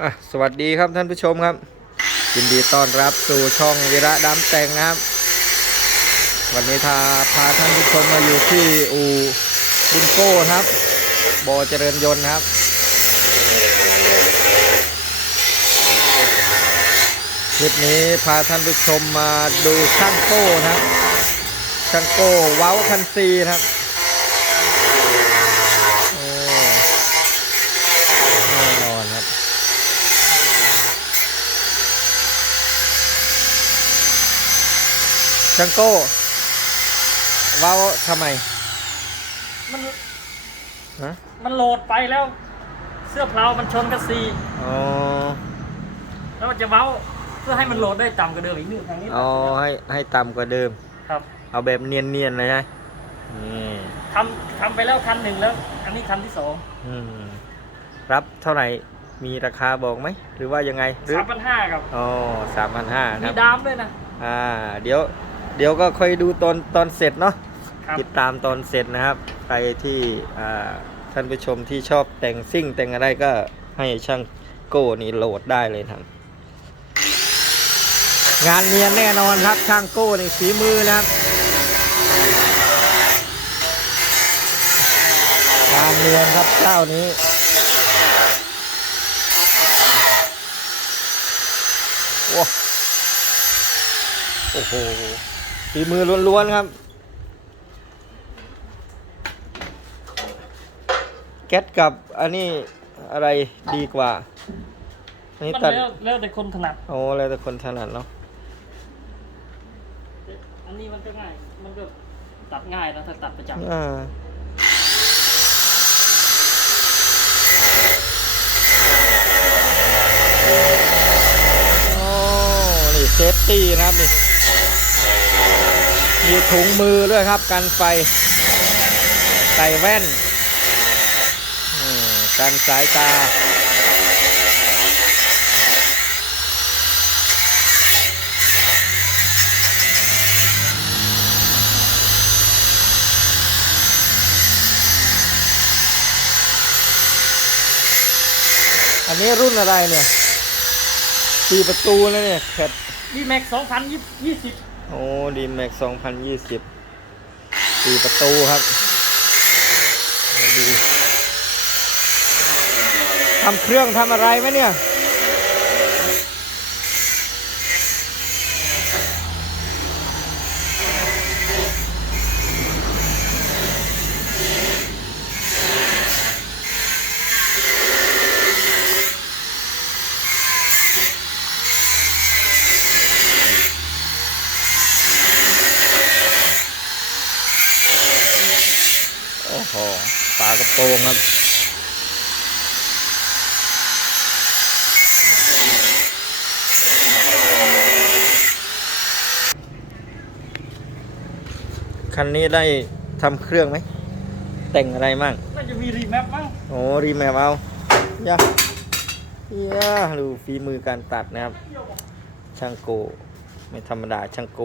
อะสวัสดีครับท่านผู้ชมครับยินดีต้อนรับสู่ช่องวิระดำแต่งนะครับ วันนี้ทาพาท่านผู้ชมมาอยู่ที่อูบุญโก้ครับบอเจริญยนต์ครับ คลิปนี้พาท่านผู้ชมมาดูช่างโก้นะครับช่างโก้เว้าคันซีครับโอ้แน่นอนครับ ช่างโก้เว้าทำไมมันฮะมันโหลดไปแล้ว เสื้อเพลามันชนกับซีอ๋อแล้วมันจะเว้าเพื่อให้มันโหลดได้ต่ำกว่าเดิมอีกนิดทางนี้เอาให้ให้ต่ำกว่าเดิมครับ เอาแบบเนียนๆเลยนะนี่ทำทำไปแล้วคันหนึ่งแล้ว อันนี้คันที่สองอืมรับเท่าไหร่มีราคาบอกไหม หรือว่ายังไงหรือสามพันห้าครับ อ๋อสามพันห้าคมีรับดามด้วยนะ อ่า เดี๋ยว เดี๋ยวก็ค่อยดูตอนตอนเสร็จเนาะครับติดตามตอนเสร็จนะครับใครที่อ่าท่านผู้ชมที่ชอบแต่งซิ่งแต่งอะไรก็ให้ช่างโก้นี่โหลดได้เลยครับงานเนียนแน่นอนครับช่างโก้นี่ฝีมือนะครับงานเนียนครับเจ้านี้โอ้โอ้โห ฝีมือล้วนๆครับ แก๊สกับอันนี้อะไรดีกว่าอันนี้มันตัดแล้วแล้วแต่คนถนัด โอ้แล้วแต่คนถนัดเนาะอันนี้มันก็ง่าย มันก็ตัดง่ายนะถ้าตัดประจำอ่าโอ้นี่เซฟตี้นะครับนี่ มีถุงมือด้วยครับกันไฟใส่แว่นกันสายตาอันนี้รุ่นอะไรเนี่ยสี่ประตูแล้วเนี่ยแคทดีแม็กสองพันยี่สิบ โอ้ดีแม็กสองพันยี่สิบสี่ประตูครับดูทำเครื่องทำอะไรไหมเนี่ย โอ้โหฝากระ โปรงครับคันนี้ได้ทำเครื่องไหม แต่งอะไรมั่งน่าจะมีรีแมปมั้งโอ้รีแมปเอาย่าย่าดูฝีมือการตัดนะครับ ช่างโก ไม่ธรรมดาช่างโก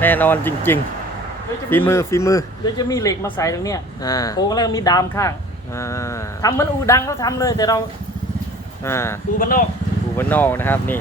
แน่นอนจริงเดี๋ยวจะๆฝีมือฝีมือเดี๋ยวจะมีเหล็กมาใส่ตรงเนี้ยอ่าโค้งแล้วก็มีดามข้างอ่าทำเหมือนอูดังเขาทำเลยแต่เราอ่าอูบ้านนอกอูบ้านนอกนะครับนี่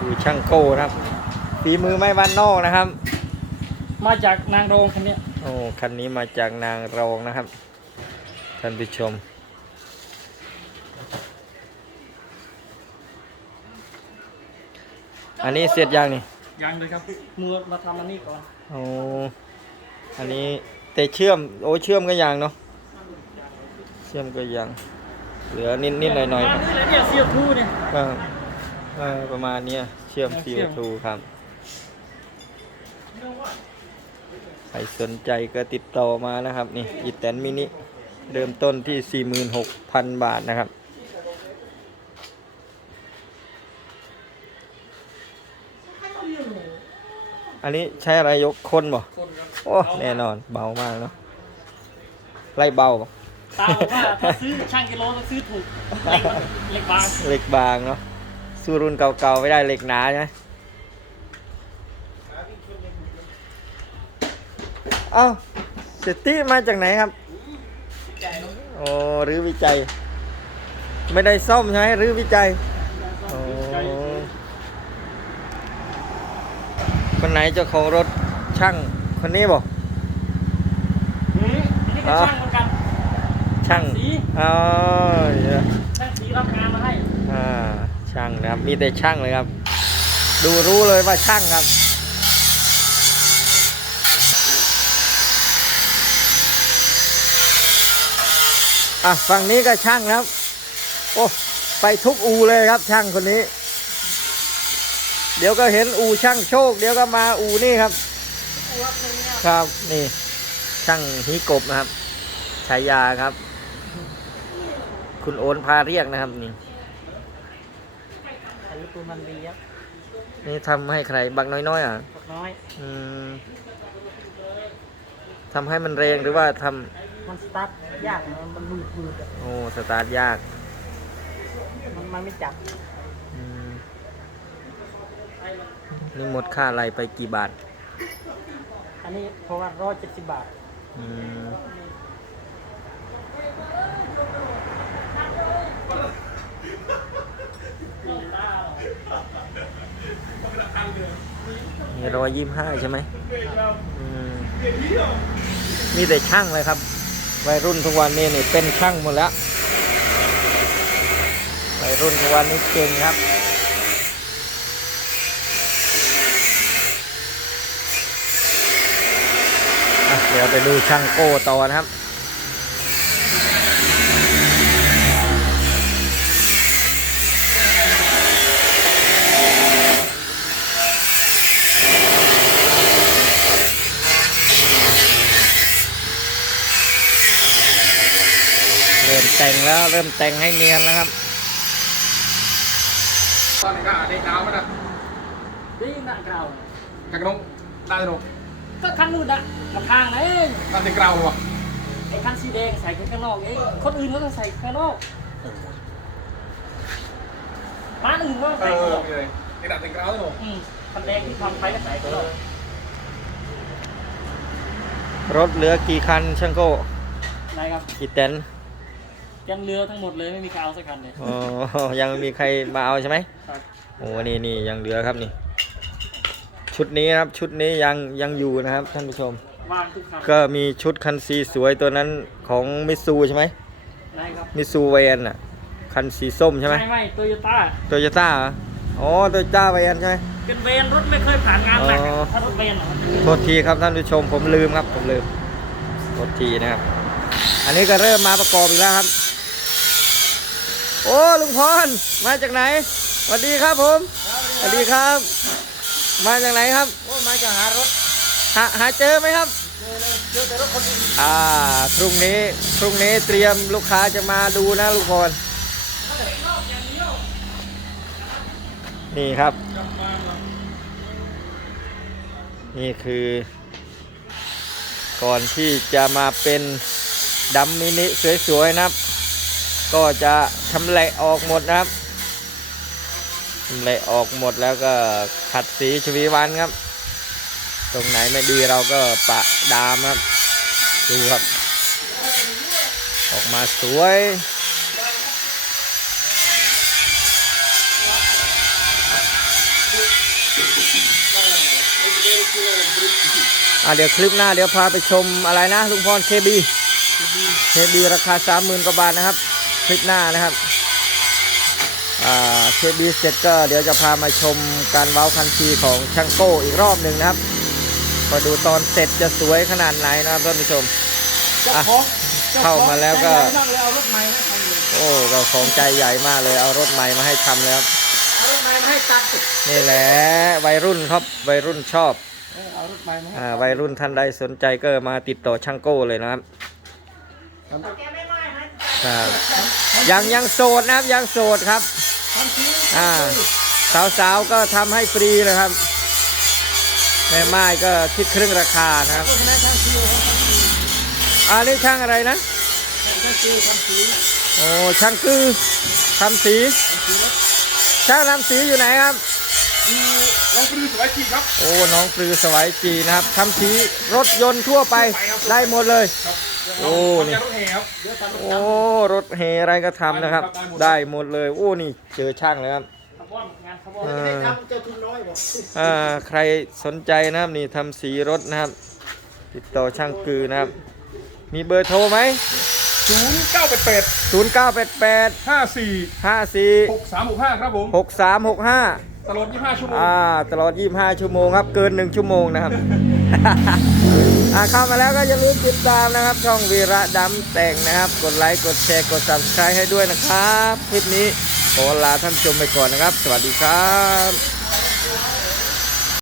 อูช่างโก้นะครับฝีมือไม่บ้านนอกนะครับ มาจากนางรองคันเนี้ยโอ้คันนี้มาจากนางรองนะครับท่านผู้ชม อันนี้เสร็จยังนี่ ยังเลยครับมือมาทำอันนี้ก่อนโอ้อันนี้แต่เชื่อมโอ้เชื่อมก็ยังเนาะเชื่อมก็ยังเหลือนิดนิดหน่อยหน่อยประมาณนี้เลยเนี่ยเซียทูเนี่ยก็เออประมาณเนี้ยเชื่อมเชื่อม CO2 ครับใครสนใจก็ติดต่อมานะครับ นี่อีแตนมินิเริ่มต้นที่ 46,000 บาทนะครับ อันนี้ใช้อะไรยกคนบ่คนครับโอ้แน่นอน เบามากเนาะไรเบาบ่ตาว่าถ้าซื้อช่างกิโลต้องซื้อถูกเหล็กบางเหล็กบางเนาะสู้รุ่นเก่าๆไม่ได้เหล็กหนาใช่เอ้าเสตี้มาจากไหนครับโอ้หรือวิจัย ไม่ได้ซ่อมใช่ไหมหรือวิจัย คนไหนเจ้าของรถช่างคนนี้บอกอืมอันนี้ก็ช่างเหมือนกัน ช่างสี อ๋อเดี๋ยวช่างสีรับงานมาให้อ่าช่างนะครับ มีแต่ช่างเลยครับ ดูรู้เลยว่าช่างครับ อะฝั่งนี้ก็ช่างนะครับ โอ้ไปทุกอูเลยครับช่างคนนี้ เดี๋ยวก็เห็นอูช่างโชค เดี๋ยวก็มาอูนี่ครับ ครับนี่ ช่างฮีกบนะครับฉายาครับ คุณโอนพาเรียกนะครับนี่อันนี้ตัวมันดีครับนี่ทำให้ใครบักน้อยๆอะพวกน้อยอืมทำให้มันแรงหรือว่าทำมันสตาร์ทยากนะมันมืดมืดๆอะโอ้สตาร์ทยาก มันมันไม่จับอืม นี่หมดค่าอะไรไปกี่บาท อันนี้เพราะว่าร้อยเจ็ดสิบบาท อืมนี่ร้อยยี่ห้าใช่ไหมอืมมีแต่ช่างเลยครับ วัยรุ่นทุกวันนี้นี่เป็นช่างหมดแล้ว วัยรุ่นทุกวันนี้เก่งครับ เดี๋ยวไปดูช่างโก้ต่อนะครับเริ่มแต่งแล้วเริ่มแต่งให้เนียนแล้วครับตอนนี้ก็ได้ดาวมานะดีหนักเราจากน้องได้หรอ กก็คันมืดอะกับทางนะเองตอนที่เราอะไอ้คันสีแดงใส่ข้างนอกเองคนอื่นเขาก็ใส่ข้างนอกร้านอื่นก็เอใส่ข้างอนอกเลยนี่ดัดติงเราได้หรออืมคันแดงที่ทำไปก็ใส่ข้างนอกรถเหลือกี่คันช่างโก้นะครับกี่เต็นท์ยังเรือทั้งหมดเลยไม่มีใครเอาสักคันเลย อ๋อ ยังไม่มีใครมาเอาใช่ไหมครับ โอ้นี่นี่ยังเหลือครับนี่ ชุดนี้นะครับ ชุดนี้ยังยังอยู่นะครับท่านผู้ชม ว่างทุกคันก็มีชุดคันสีสวยตัวนั้นของมิซูใช่ไหมนะครับมิซูเวนอะ คันสีส้มใช่ไหมไม่ไม่โตโยต้าโตโยต้าอ๋อโตโยต้าเวนใช่ไหม เป็นเวนรถไม่เคยผ่านงานหนักอ๋อ ถ้ารถเวนเหรอโทษทีครับท่านผู้ชมผมลืมครับผมลืมโทษทีนะครับ อันนี้ก็เริ่มมาประกอบอีกแล้วครับ โอ้ลุงพรมาจากไหนสวัสดีครับผมสวัสดีครับ มาจากไหนครับโอ้มาจะหารถหาหาเจอไหมครับเจอเลยเจอแต่รถคนอื่นอ่าพรุ่งนี้พรุ่งนี้เตรียมลูกค้าจะมาดูนะลุงพรนี่ครับ นี่คือ ก่อนที่จะมาเป็นดัมมินิสวยๆนะครับ ก็จะชำแหละออกหมดนะครับ ชำแหละออกหมดแล้วก็ขัดสีชวีวันครับ ตรงไหนไม่ดีเราก็ปะดามครับ ดูครับ ออกมาสวยอะเดี๋ยวคลิปหน้าเดี๋ยวพาไปชมอะไรนะลุงพรเคบีเคบีราคาสามหมื่นกว่าบาทนะครับ คลิปหน้านะครับ อ่าเคบีเสร็จก็เดี๋ยวจะพามาชมการว้าคันทีของช่างโก้อีกรอบหนึ่งนะครับมาดูตอนเสร็จจะสวยขนาดไหนนะครับท่านผู้ชมเข้ามาแล้วก็ใจใหญ่มากเลยเอารถใหม่ให้ทำเลยโอ้เราของใจใหญ่มากเลยเอารถใหม่มาให้ทำเลยครับเอารถใหม่มาให้ตัดนี่แหละวัยรุ่นครับวัยรุ่นชอบเอารถใหม่มาให้อ่าวัยรุ่นท่านใดสนใจก็มาติดต่อช่างโก้เลยนะครับ ครับยังยังโสดนะครับยังโสดครับอ่าสาวๆก็ทำให้ฟรีเลยครับ แม่ไม้ก็คิดครึ่งราคานะครับอันนี้ช่างอะไรนะทำทีทำทีโอ้ช่างคือทำสี ช่างทำสีอยู่ไหนครับ น้องปลื้มสวยจีครับ โอ้น้องปลือสวัยจีนะครับทำสีรถยนต์ทั่วไปได้หมดเลยครับโอ้นี่นี่รถแห่ครับเดี๋ยวตามรถโอ้รถเฮอะไรก็ทำนะครับ ได้หมดเลย โอ้นี่เจอช่างเลยครับคาร์บอนงานคาร์บอนอ่าได้ทำเจ้าทุนน้อยบอกอ่าใครสนใจนะครับนี่ทำสีรถนะครับ ติดต่อช่างกือนะครับ มีเบอร์โทรไหมศูนย์เก้าแปดแปด0 9 8 8ห้าสี่5ห4กสามหกห้าครับผม 6 3 6 5 ตลอดยี่ห้าชั่วโมงอ่าตลอด 25 ชั่วโมงครับเกิน 1 ชั่วโมงนะครับ อ่าเข้ามาแล้วก็อย่าลืมติดตามนะครับ ช่องวีระดำแต่งนะครับ กดไลค์กดแชร์กด subscribe ให้ด้วยนะครับ คลิปนี้ขอลาท่านชมไปก่อนนะครับ สวัสดีครับ